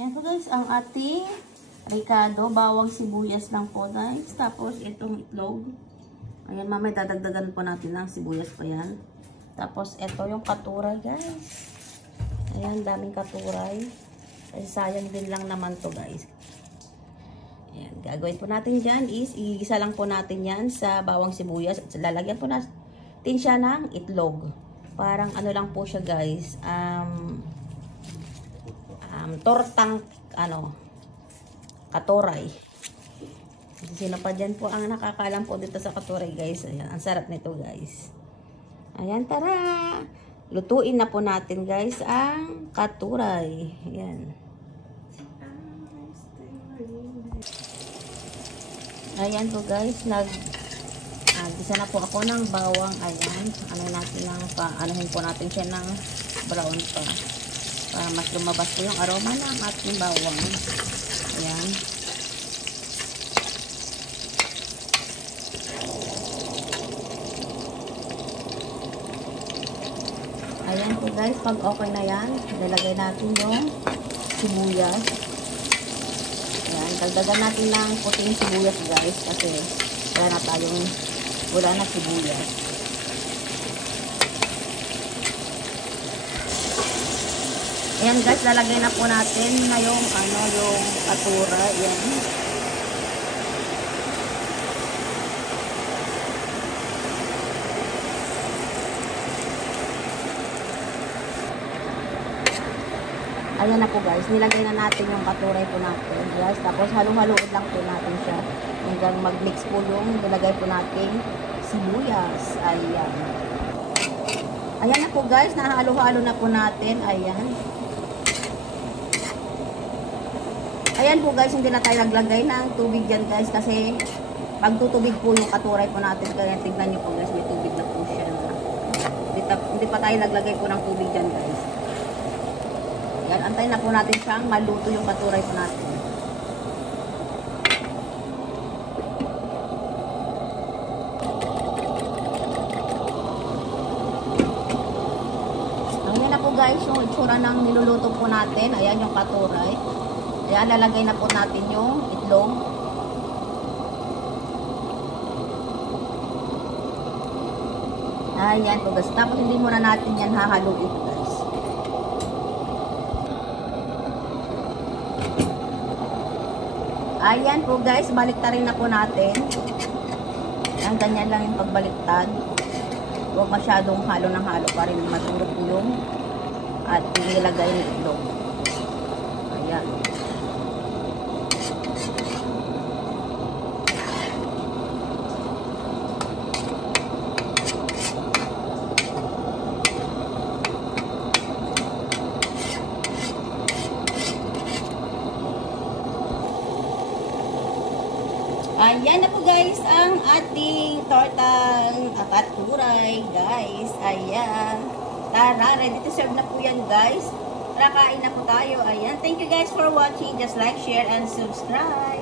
Ayan po guys, ang ating ricado, bawang sibuyas lang po guys. Tapos itong itlog. Ayan, mamaya dadagdagan po natin ng sibuyas pa yan. Tapos ito yung katuray guys. Ayan, daming katuray. Kasi sayang din lang naman to guys. Ayan, gagawin po natin dyan is, igisa lang po natin yan sa bawang sibuyas. At lalagyan po natin siya ng itlog. Parang ano lang po siya guys. Tortang katuray. Sino pa dyan po ang nakakalam po dito sa katuray guys. Ayan, ang sarap nito guys. Ayan, tara! Lutuin na po natin guys ang katuray. Ayan. Ayan po guys, gisa na po ako ng bawang. Ayan, anuhin po natin siya ng brown pa. Para mas lumabas po yung aroma ng ating bawang. Ayan. Ayan po guys, pag okay na yan, lalagay natin yung sibuyas. Ayan, dagdagan natin ng puting sibuyas guys, kasi wala na sibuyas. Ayan guys, lalagay na po natin na yung katura. Ayan. Ayan na po guys, nilagay na natin yung katuray po natin guys. Tapos halo-haloin lang po natin siya hanggang mag-mix po yung nilagay po natin sibuyas. Ayan. Ayan na po guys, nahalo-halo na po natin. Ayan. Ayan po guys, hindi na tayo naglagay ng tubig dyan guys kasi pagtutubig po yung katuray po natin. Kaya tignan nyo po guys, may tubig na po siya. Hindi pa tayo naglagay po ng tubig dyan guys. Ayan, antayin na po natin siyang maluto yung katuray po natin. Ayan na po guys, yung itsura ng niluluto po natin. Ayan yung katuray. Ayan, lalagay na po natin yung itlog. Ayan po guys. Tapos hindi muna natin yan hahaluin guys. Ayan po guys, baliktarin na po natin. Ayan, ganyan lang yung pagbaliktad. Huwag masyadong halo ng halo pa rin matulog po yung at ilagay ng itlog. Ayan. Ayan na po guys ang ating tortang katuray guys. Ayan. Tara, ready to serve na po yan guys. Tara, kain na po tayo. Ayan. Thank you guys for watching. Just like, share, and subscribe.